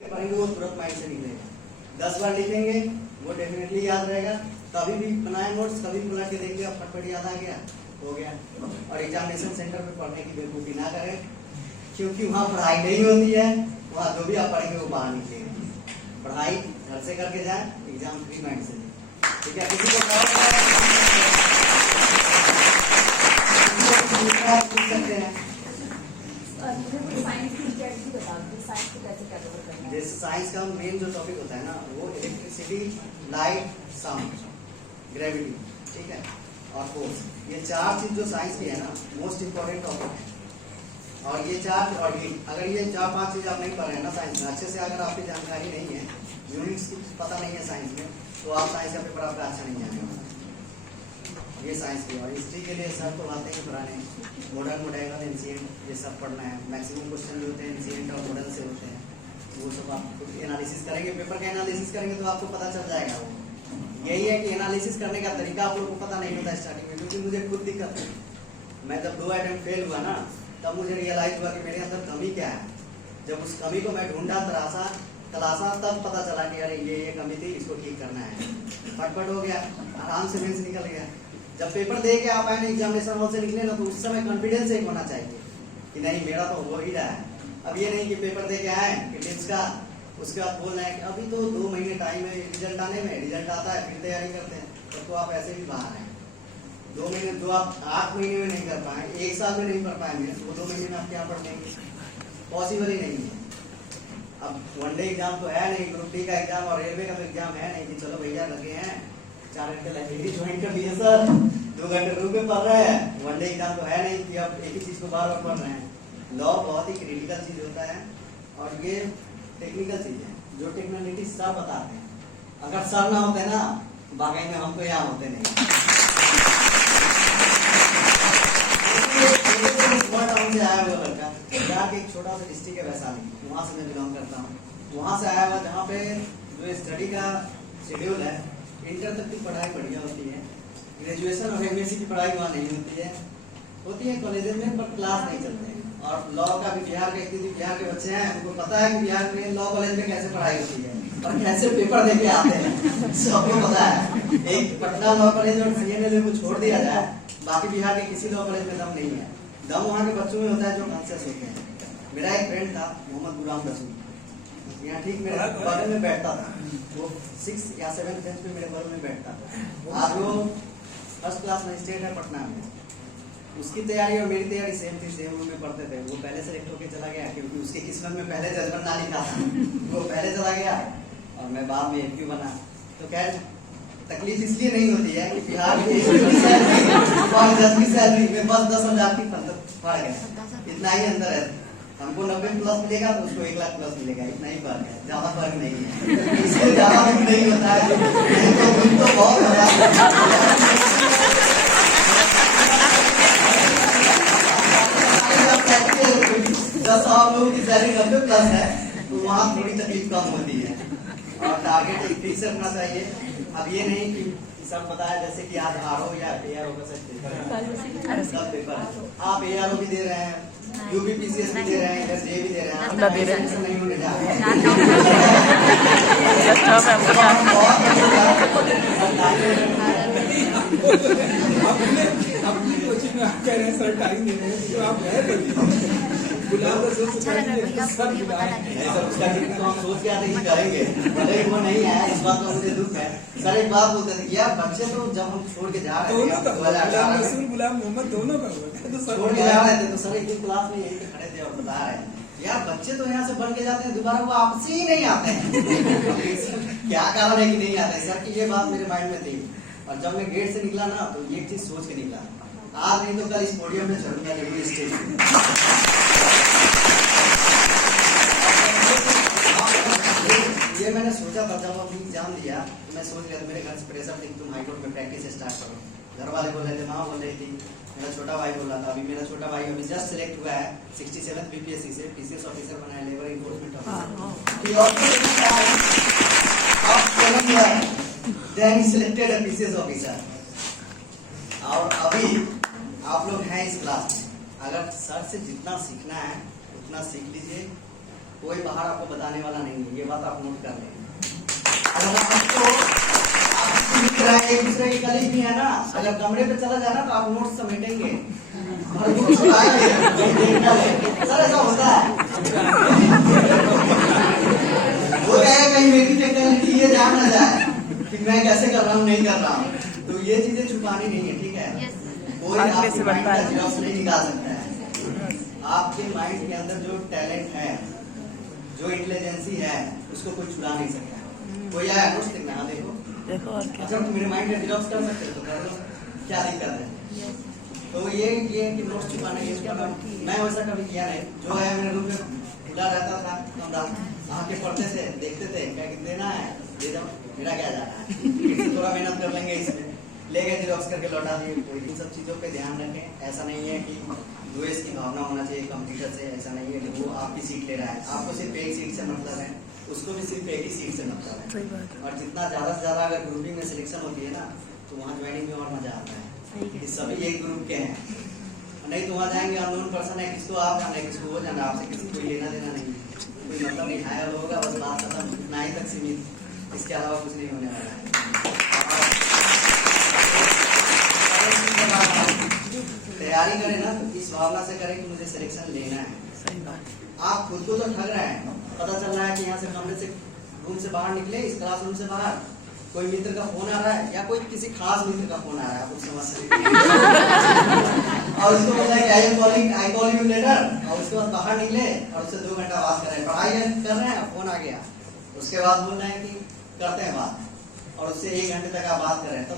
पढ़ेंगे वो तुरंत माइंड से निकलेगा। 10 बार लिखेंगे वो डेफिनेटली याद रहेगा। कभी भी बनाए नोट्स, कभी भी बुला के देंगे, अब फटफट याद आ गया, हो गया। और एग्जामिनेशन सेंटर पे पढ़ने की बेवकूफ़ी ना करें, क्योंकि वहाँ पढ़ाई नहीं होती है। वहाँ जो भी आप पढ़ेंगे वो बाहर निकलेगा। पढ़ाई घर से करके जाए, एग्जाम फ्री माइंड से। ठीक है, किसी को पूछ सकते हैं। जैसे साइंस का मेन जो टॉपिक होता है ना, वो इलेक्ट्रिसिटी, लाइट, साउंड, ग्रेविटी, ठीक है, और फोर्स। ये चार चीज जो साइंस की है ना, मोस्ट इंपॉर्टेंट टॉपिक है। और ये चार और अगर ये 4-5 चीज आप नहीं पढ़ रहे हैं ना साइंस में अच्छे से, अगर आपकी जानकारी नहीं है, यूनिट्स की पता नहीं है साइंस में, तो आप साइंस का पेपर आपका अच्छा नहीं आने वाला। ये साइंस की। और हिस्ट्री के लिए सर तो आते हैं पुराने, मॉडर्न, मॉडर्न, एंशिएंट, ये सब पढ़ना है। मैक्सिमम क्वेश्चन जो होते हैं एंशिएंट और मॉडर्न से होते हैं, वो सब आप एनालिसिस करेंगे, पेपर का एनालिसिस करेंगे तो आपको पता चल जाएगा। वो यही है कि एनालिसिस करने का तरीका आप लोगों को पता नहीं होता स्टार्टिंग में, क्योंकि मुझे खुद दिक्कत है। मैं जब 2 अटेम्प्ट फेल हुआ ना, तब मुझे रियलाइज हुआ कि मेरे अंदर कमी क्या है। जब उस कमी को मैं ढूंढा, तलाशा, तब पता चला कि अरे ये कमी थी, इसको ठीक करना है। फटफट हो गया, आराम से मेंस निकल गया। जब पेपर दे के आप आए ना, एग्जामिनेशन हॉल से निकले ना, तो उस समय कॉन्फिडेंस एक होना चाहिए कि नहीं मेरा तो हो ही रहा है। अब ये नहीं कि पेपर दे के आए प्रीलिम्स का, उसके बाद बोल रहे हैं कि अभी तो 2 महीने टाइम है रिजल्ट आने में, रिजल्ट आता है फिर तैयारी करते हैं, तब तो आप ऐसे भी बाहर हैं। 2 महीने जो आप 8 महीने में नहीं कर पाए, 1 साल में नहीं कर पाएंगे, वो 2 महीने में आप क्या पढ़ लेंगे? पॉसिबल ही नहीं है। अब वनडे एग्जाम तो है नहीं, ग्रुप डी का एग्जाम और रेलवे का तो एग्जाम है नहीं कि चलो भैया लगे हैं 4 घंटे लाइब्रेरी ज्वाइन कर लिए सर, 2 घंटे रूम में पढ़ रहे हैं। वनडे एग्जाम तो है नहीं कि आप एक ही चीज को बार बार पढ़ रहे हैं। लॉ बहुत ही क्रिटिकल चीज होता है और ये टेक्निकल चीज है, जो टेक्नोलॉजी सर बताते हैं। अगर सर ना होते ना, बाकी में हम तो यहाँ होते नहीं। से आया हुआ लड़का, बिहार के एक छोटा सा डिस्ट्रिक्ट है वैशाली, वहाँ से मैं बिलोंग करता हूँ। वहाँ से आया हुआ, जहाँ पे जो स्टडी का शेड्यूल है, इंटर तक की पढ़ाई बढ़िया होती है, ग्रेजुएशन और एमएससी की पढ़ाई वहाँ नहीं होती है कॉलेजेस में, पर क्लास नहीं चलते हैं। और लॉ का भी बिहार का, बिहार के बच्चे हैं, उनको पता है कि बिहार में लॉ कॉलेज में कैसे पढ़ाई होती है और कैसे पेपर देके आते हैं, सबको पता है। एक पटना लॉ कॉलेज और सीएनएलयू को छोड़ दिया जाए, बाकी बिहार के किसी लॉ कॉलेज में दम नहीं है। दम वहाँ के बच्चों में होता है जो कॉन्शियस होते हैं। मेरा एक फ्रेंड था मोहम्मद गुलाम रसूल, यहाँ ठीक मेरे बगल में बैठता था। वो 6 या 7 बेंच पे मेरे बगल में बैठता था। आज वो फर्स्ट क्लास मजिस्ट्रेट है पटना में। उसकी तैयारी और मेरी तैयारी सेम थी, सेम रूम में पढ़ते थे। वो पहले सेलेक्ट होकर चला गया, क्योंकि उसकी किस्मत में पहले जजमेंट ना लिखा था। वो पहले चला गया और मैं बाद में एमक्यू बना। तो खैर तकलीफ इसलिए नहीं होती है कि बिहार में जज की सैलरी में बस 10,000 की फर्क है, इतना ही अंदर है। हमको 90 प्लस मिलेगा तो उसको 1 लाख प्लस मिलेगा, इतना ही फर्क है, ज्यादा फर्क नहीं है। इससे ज्यादा कुछ नहीं होता है। तो बहुत आप लोगों की सैलरी 90 प्लस है, तो वहाँ थोड़ी तकलीफ कम होती है और टारगेट ठीक से रखना चाहिए। अब ये नहीं कि सब बताया जैसे कि आज आरओ या एआरओ का सब पेपर, आप एआरओ भी दे रहे हैं, यूपीपीसीएस भी दे रहे हैं, इधर जे भी दे रहे हैं, नहीं होने जा रहे सोच के आते करेंगे, भले वो नहीं आया, इस बात का मुझे दुख है। सर एक बात बोलते थे यार, बच्चे तो जब हम छोड़ के जा रहे थे, गुलाम मोहम्मद दोनों का छोड़ के जा रहे थे, तो सर एक दिन क्लास में यही खड़े थे और बता रहे हैं यार बच्चे तो यहाँ से बन के जाते हैं, दोबारा वो आपस ही नहीं आते हैं। क्या कारण है कि नहीं आते सर की? ये बात मेरे माइंड में थी। और जब मैं गेट से निकला ना, तो ये चीज सोच के निकला, आज नहीं तो कल इस पोडियम में चढ़ूंगा जरूर स्टेज पे। ये मैंने सोचा था जब अभी एग्जाम दिया, तो मैं सोच लिया था, मेरे घर से प्रेशर थी तुम हाईकोर्ट में प्रैक्टिस स्टार्ट करो। घर वाले बोल रहे थे, माँ बोल रही थी, मेरा छोटा भाई बोल रहा था। अभी मेरा छोटा भाई अभी जस्ट सिलेक्ट हुआ है 67 बीपीएससी से, पीसीएस ऑफिसर बना है, लेबर इन्फोर्समेंट ऑफिसर। और अभी आप लोग हैं इस क्लास में, अगर सर से जितना सीखना है उतना सीख लीजिए कोई बाहर आपको बताने वाला नहीं है, ये बात आप नोट कर लें। अगर आपको एक दूसरे की कलीग भी है ना, अगर कमरे पे चला जाना तो आप नोट्स समेटेंगे और नोट्स छुड़ाएंगे। सर ऐसा होता है। वो कहेगा कहीं मेरी टेक्निकलिटी ये जान ना जाए कि मैं कैसे कर रहा हूँ नहीं कर रहा हूँ, तो ये चीजें छुपानी नहीं है, ठीक है। कोई आपके माइंड का जिरॉक्स नहीं निकाल सकता है। आपके माइंड के अंदर जो टैलेंट है, जो इंटेलिजेंसी है, उसको कोई छुड़ा नहीं सकता। कोई आया नोट्स देखना, हाँ देखो अच्छा तुम मेरे माइंड का जिरॉक्स कर सकते हो तो कर लो, क्या दिक्कत है। तो ये कि नोट्स छुपाना, ये मैं वैसा कभी किया नहीं। जो है मेरे रूम में खुला रहता था, आके पढ़ते थे, देखते थे, क्या देना है दे दो, मेरा क्या जाना है, थोड़ा मेहनत कर लेंगे इसमें, ले गए जिरॉक्स करके लौटा दिए। कोई इन सब चीजों पे ध्यान रखें। ऐसा नहीं है कि द्वेष की भावना होना चाहिए कंप्यूटर से, ऐसा नहीं है कि वो आपकी सीट ले रहा है, आपको सिर्फ एक सीट से मतलब है, उसको भी सिर्फ एक ही सीट से मतलब है। और जितना ज्यादा से ज्यादा अगर ग्रुपिंग में सिलेक्शन होती है ना, तो वहाँ ज्वाइनिंग में और मजा आता है कि सभी एक ग्रुप के हैं। नहीं तो वहाँ जाएंगे अननोन पर्सन है, किसको आप जाना है, किसको वो जाना, आपसे किसी कोई लेना देना नहीं, कोई मतलब नहीं, हायर होगा बस, बात खत्म, उतना ही तक सीमित, इसके अलावा कुछ नहीं होने वाला है। तैयारी करें ना तो इस भावना से करें कि मुझे सिलेक्शन लेना है। आप खुद को तो ठग रहे हैं, पता चल रहा है कि यहाँ से कमरे से रूम से बाहर निकले, इस क्लासरूम से बाहर कोई मित्र का फोन आ रहा है या कोई किसी खास मित्र का फोन आ रहा है, आप कुछ समझ सकते हैं और उसको बोला कि आई कॉल यू लेटर, और उसके बाद बाहर निकले और उससे 2 घंटा बात कर रहे हैं, पढ़ाई कर रहे हैं, फोन आ गया, उसके बाद बोल रहे हैं कि करते हैं बात, और उससे 1 घंटे तक आप बात कर रहे हैं।